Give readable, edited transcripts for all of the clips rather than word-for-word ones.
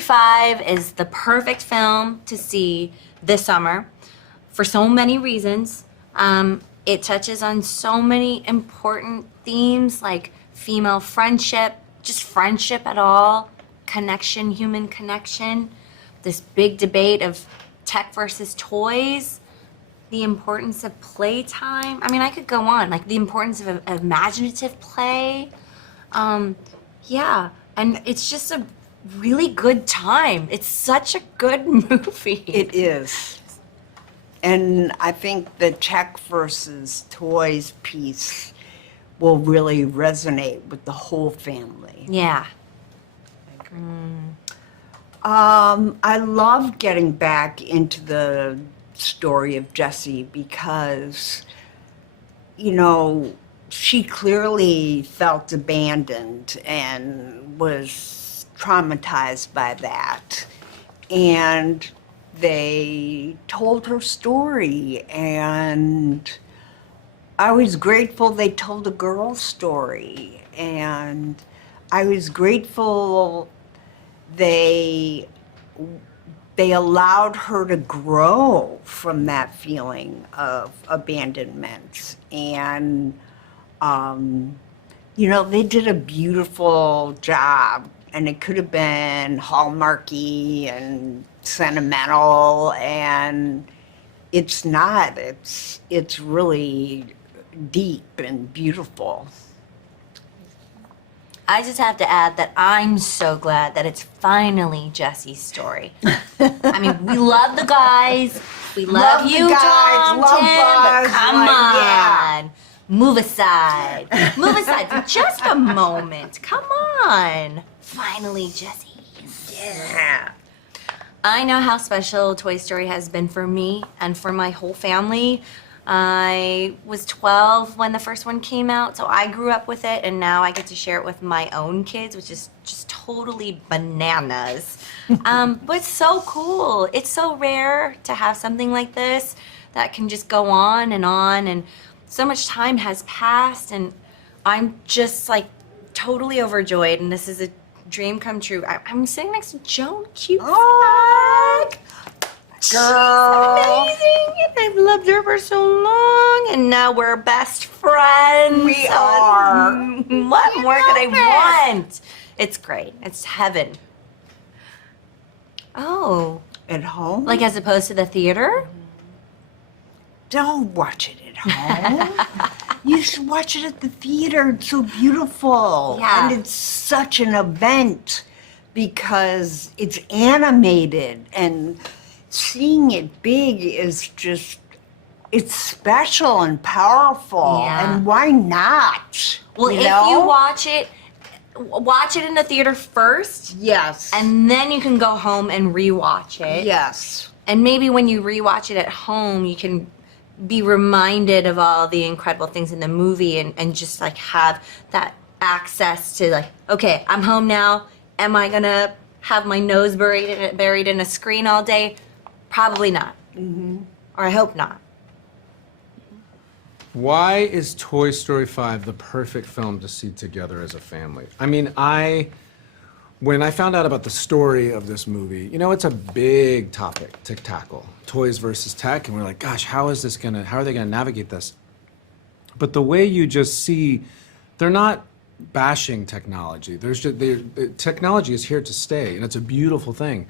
Story 5 is the perfect film to see this summer for so many reasons. It touches on so many important themes like female friendship, just friendship at all, connection, human connection, this big debate of tech versus toys, the importance of playtime. I mean, I could go on, like the importance of imaginative play. Yeah, and it's just a really good time. It's such a good movie. It is. And I think the tech versus toys piece will really resonate with the whole family. Yeah. I love getting back into the story of Jessie because, you know, she clearly felt abandoned and was traumatized by that. And they told her story, and I was grateful they told a girl's story, and I was grateful they allowed her to grow from that feeling of abandonment. And you know, they did a beautiful job, and it could have been hallmarky and sentimental, and it's not. It's really deep and beautiful. I just have to add that I'm so glad that it's finally Jessie's story. I mean, we love the guys. We love the you, guys, Tom, love Tim, but Buzz, come like, on. yeah. Move aside. Move aside for just a moment. Come on. Finally, Jessie. Yeah. I know how special Toy Story has been for me and for my whole family. I was 12 when the first one came out, so I grew up with it, and now I get to share it with my own kids, which is just totally bananas. But it's so cool. It's so rare to have something like this that can just go on, and so much time has passed, and I'm just like totally overjoyed, and this is a dream come true. I'm sitting next to Joan Cusack. Oh, girl. She's amazing. I've loved her for so long, and now we're best friends. We are. What more could I want? It's great. It's heaven. Oh, At home? like as opposed to the theater? Don't watch it at home. You should watch it at the theater. It's so beautiful. Yeah. And it's such an event because it's animated, and seeing it big is just, it's special and powerful. Yeah. And why not? Well, if know? you watch it in the theater first, Yes. and then you can go home and rewatch it. yes. And maybe when you rewatch it at home, you can be reminded of all the incredible things in the movie, and just like have that access to like, okay, I'm home now. Am I gonna have my nose buried in a screen all day? Probably not. Or I hope not. Why is Toy Story 5 the perfect film to see together as a family? I mean, when I found out about the story of this movie, you know, it's a big topic to tackle, toys versus tech, and we're like, gosh, how are they gonna navigate this? But the way you just see, they're not bashing technology. Technology is here to stay, and it's a beautiful thing.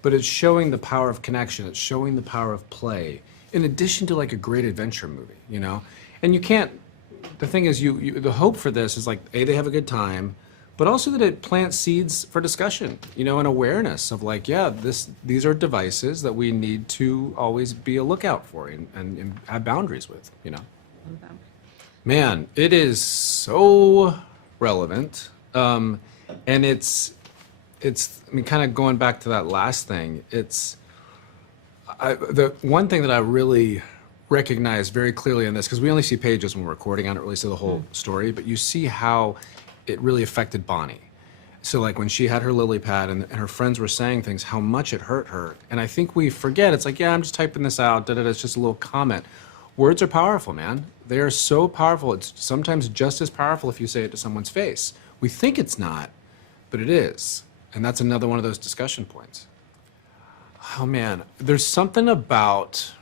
But it's showing the power of connection. It's showing the power of play, in addition to like a great adventure movie, you know? And you can't, the thing is, the hope for this is like, A, they have a good time, but also that it plants seeds for discussion, you know, and awareness of like, yeah, these are devices that we need to always be a lookout for and have boundaries with, you know? Man, it is so relevant. And it's, I mean, kind of going back to that last thing, the one thing that I really recognize very clearly in this, because we only see pages when we're recording, I don't really see the whole story, but you see how it really affected Bonnie. So like when she had her Lilypad and her friends were saying things, how much it hurt her. And I think we forget, it's like, yeah, I'm just typing this out, it's just a little comment. Words are powerful, man. They are so powerful. It's sometimes just as powerful if you say it to someone's face. We think it's not, but it is. And that's another one of those discussion points. Oh man, there's something about,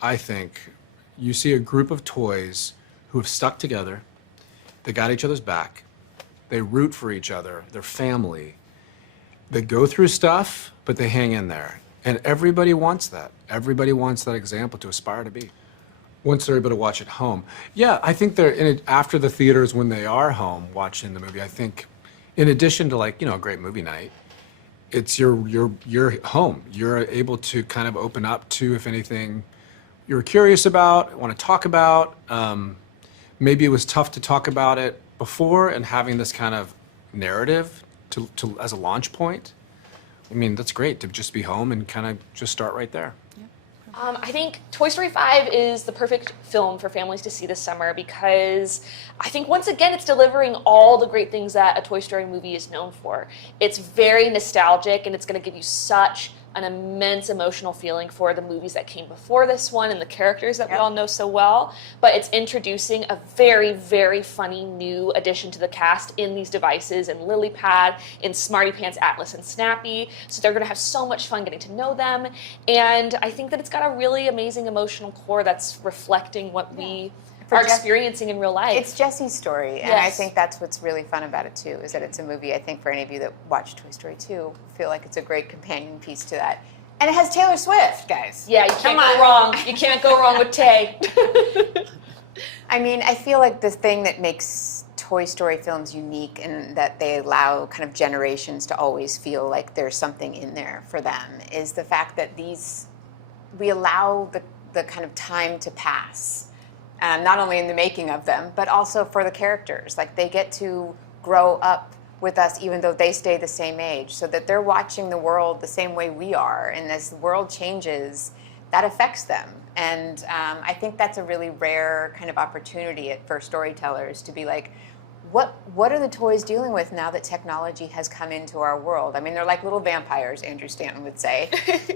I think, you see a group of toys who have stuck together, they got each other's back, they root for each other, they're family, they go through stuff, but they hang in there. And everybody wants that. Everybody wants that example to aspire to be. Once they're able to watch at home. Yeah, I think they're in it after the theaters when they are home watching the movie. I think in addition to like, a great movie night, it's your home. You're able to kind of open up to if anything you're curious about, want to talk about. Maybe it was tough to talk about it before, and having this kind of narrative to as a launch point. I mean, that's great to just be home and kind of just start right there. I think Toy Story 5 is the perfect film for families to see this summer because I think, once again, it's delivering all the great things that a Toy Story movie is known for. It's very nostalgic, and it's going to give you such an immense emotional feeling for the movies that came before this one and the characters that we all know so well. But it's introducing a very, very funny new addition to the cast in these devices, in Lilypad, in Smarty Pants, Atlas, and Snappy. So they're going to have so much fun getting to know them. And I think that it's got a really amazing emotional core that's reflecting what we are experiencing in real life. It's Jessie's story, and I think that's what's really fun about it too, is that it's a movie, I think, for any of you that watch Toy Story 2, feel like it's a great companion piece to that. And it has Taylor Swift, guys. Yeah, you can't go wrong. You can't go wrong with Tay. I mean, I feel like the thing that makes Toy Story films unique and that they allow kind of generations to always feel like there's something in there for them is the fact that we allow the kind of time to pass. Not only in the making of them, but also for the characters. Like, they get to grow up with us even though they stay the same age, so that they're watching the world the same way we are. And as the world changes, that affects them. And I think that's a really rare kind of opportunity for storytellers to be like, what are the toys dealing with now that technology has come into our world? I mean, they're like little vampires, Andrew Stanton would say.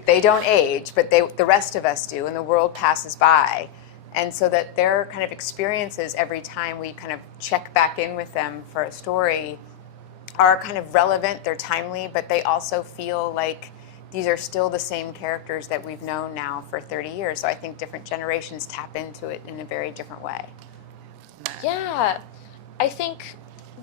They don't age, but the rest of us do, and the world passes by. And so that their kind of experiences every time we kind of check back in with them for a story are kind of relevant, they're timely, but they also feel like these are still the same characters that we've known now for 30 years. So I think different generations tap into it in a very different way. Yeah, I think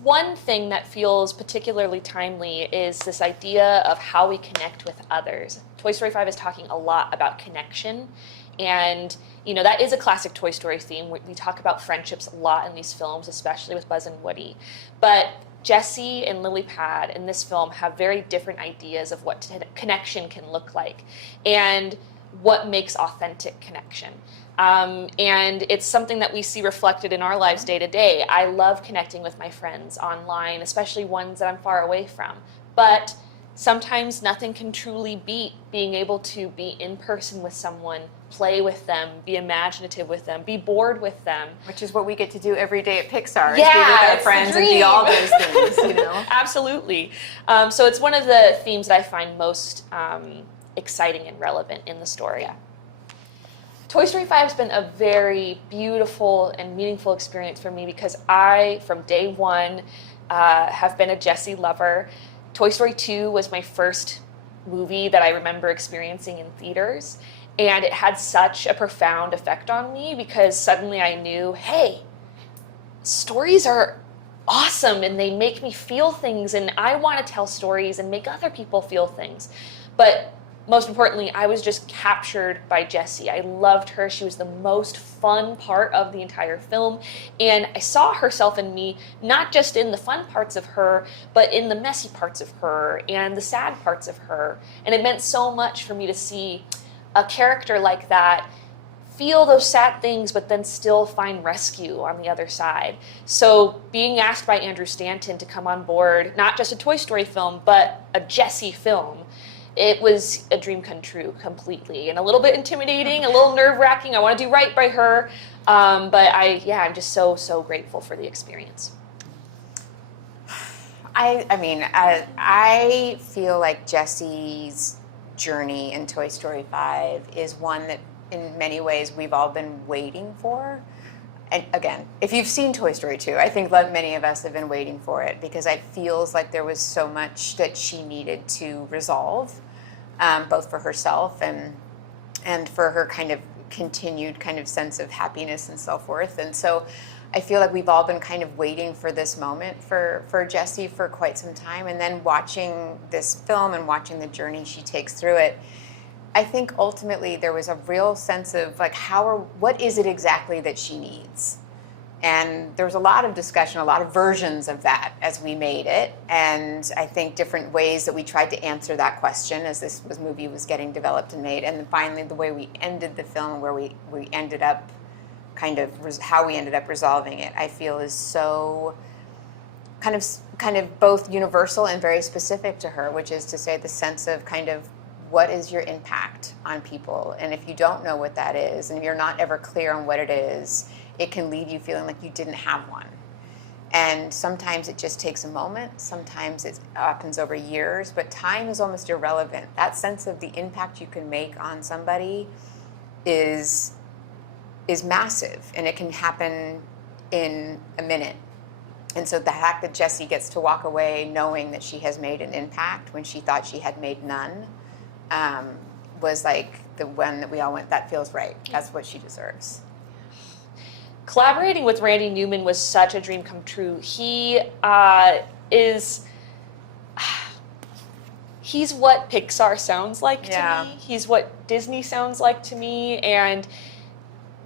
one thing that feels particularly timely is this idea of how we connect with others. Toy Story 5 is talking a lot about connection, and that is a classic Toy Story theme. We talk about friendships a lot in these films, especially with Buzz and Woody. But Jessie and Lilypad in this film have very different ideas of what connection can look like and what makes authentic connection. And it's something that we see reflected in our lives day to day. I love connecting with my friends online, especially ones that I'm far away from. But sometimes nothing can truly beat being able to be in person with someone, play with them, be imaginative with them, be bored with them. Which is what we get to do every day at Pixar, Yeah, is be with our it's friends the and be all dream. those things, Absolutely. So it's one of the themes that I find most exciting and relevant in the story. Toy Story 5 has been a very beautiful and meaningful experience for me because I, from day one, have been a Jessie lover. Toy Story 2 was my first movie that I remember experiencing in theaters, and it had such a profound effect on me because suddenly I knew, hey, stories are awesome and they make me feel things, and I want to tell stories and make other people feel things. But most importantly, I was just captured by Jessie. I loved her. She was the most fun part of the entire film. And I saw herself in me, not just in the fun parts of her, but in the messy parts of her and the sad parts of her. And it meant so much for me to see a character like that feel those sad things, but then still find rescue on the other side. So being asked by Andrew Stanton to come on board, not just a Toy Story film, but a Jessie film, it was a dream come true completely, and a little bit intimidating, a little nerve-wracking. I want to do right by her, but I'm just so grateful for the experience. I feel like Jessie's journey in Toy Story 5 is one that in many ways we've all been waiting for. and again, if you've seen Toy Story 2, I think like many of us have been waiting for it because it feels like there was so much that she needed to resolve, both for herself and for her kind of continued kind of sense of happiness and self-worth. And so I feel like we've all been kind of waiting for this moment for Jessie for quite some time. And then watching this film and watching the journey she takes through it, I think ultimately there was a real sense of like what is it exactly that she needs? And there was a lot of discussion, a lot of versions of that as we made it. And I think different ways that we tried to answer that question as this movie was getting developed and made. And then finally the way we ended the film, where we ended up how we ended up resolving it, I feel is so kind of both universal and very specific to her, which is to say the sense of kind of what is your impact on people. And if you don't know what that is, and if you're not ever clear on what it is, it can leave you feeling like you didn't have one. And sometimes it just takes a moment, sometimes it happens over years, but time is almost irrelevant. That sense of the impact you can make on somebody is massive, and it can happen in a minute. And so the fact that Jessie gets to walk away knowing that she has made an impact when she thought she had made none was like the one that we all went, that feels right. That's what she deserves. Collaborating with Randy Newman was such a dream come true. He's what Pixar sounds like to me. He's what Disney sounds like to me. And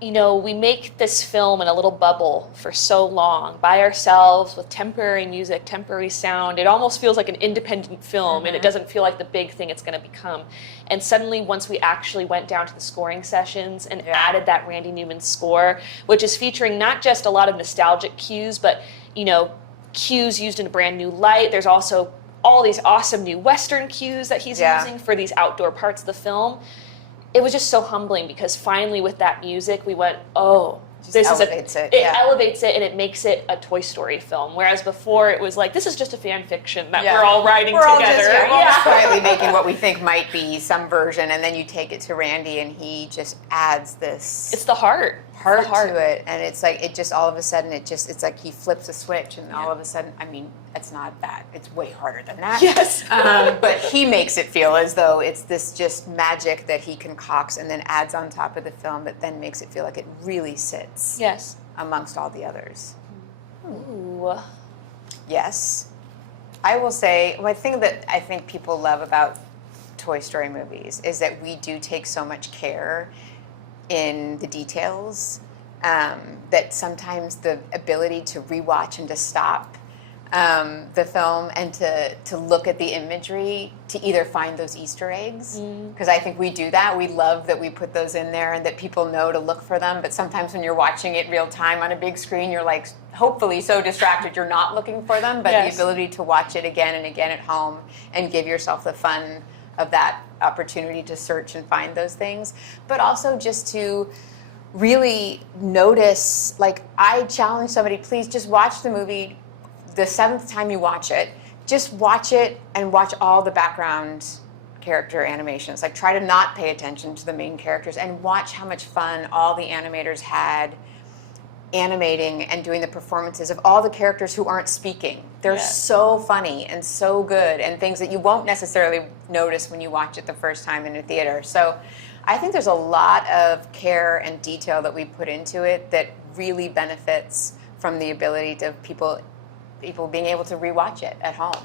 you know, we make this film in a little bubble for so long by ourselves with temporary music, temporary sound. It almost feels like an independent film, and it doesn't feel like the big thing it's going to become. And suddenly, once we actually went down to the scoring sessions and added that Randy Newman score, which is featuring not just a lot of nostalgic cues, but, you know, cues used in a brand new light. There's also all these awesome new Western cues that he's using for these outdoor parts of the film. It was just so humbling because finally with that music we went, oh, this elevates it and it makes it a Toy Story film. Whereas before it was like, this is just a fan fiction that we're all writing together. We're all quietly making what we think might be some version, and then you take it to Randy and he just adds this. It's the heart To it, and it's like it just all of a sudden it's like he flips a switch, and all of a sudden, I mean, it's not that, it's way harder than that. Yes. But he makes it feel as though it's this just magic that he concocts and then adds on top of the film, but then makes it feel like it really sits amongst all the others. Ooh. Yes. I will say, one thing that I think people love about Toy Story movies is that we do take so much care in the details, that sometimes the ability to rewatch and to stop the film and to look at the imagery to either find those Easter eggs, because I think we do that. We love that we put those in there and that people know to look for them, but sometimes when you're watching it real time on a big screen, you're like hopefully so distracted you're not looking for them, but the ability to watch it again and again at home and give yourself the fun of that opportunity to search and find those things, but also just to really notice, like I challenge somebody, please just watch the movie the 7th time you watch it, just watch it and watch all the background character animations. Like try to not pay attention to the main characters and watch how much fun all the animators had animating and doing the performances of all the characters who aren't speaking. They're so funny and so good, and things that you won't necessarily notice when you watch it the first time in a theater. So I think there's a lot of care and detail that we put into it that really benefits from the ability to people being able to rewatch it at home.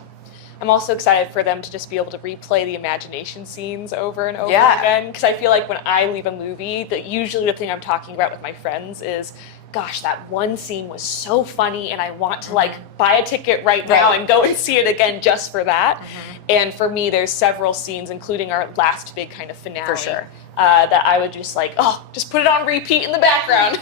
I'm also excited for them to just be able to replay the imagination scenes over and over again, because I feel like when I leave a movie, that usually the thing I'm talking about with my friends is, gosh, that one scene was so funny and I want to like buy a ticket right now and go and see it again just for that. And for me, there's several scenes, including our last big kind of finale, For sure. that I would just like, oh, just put it on repeat in the background.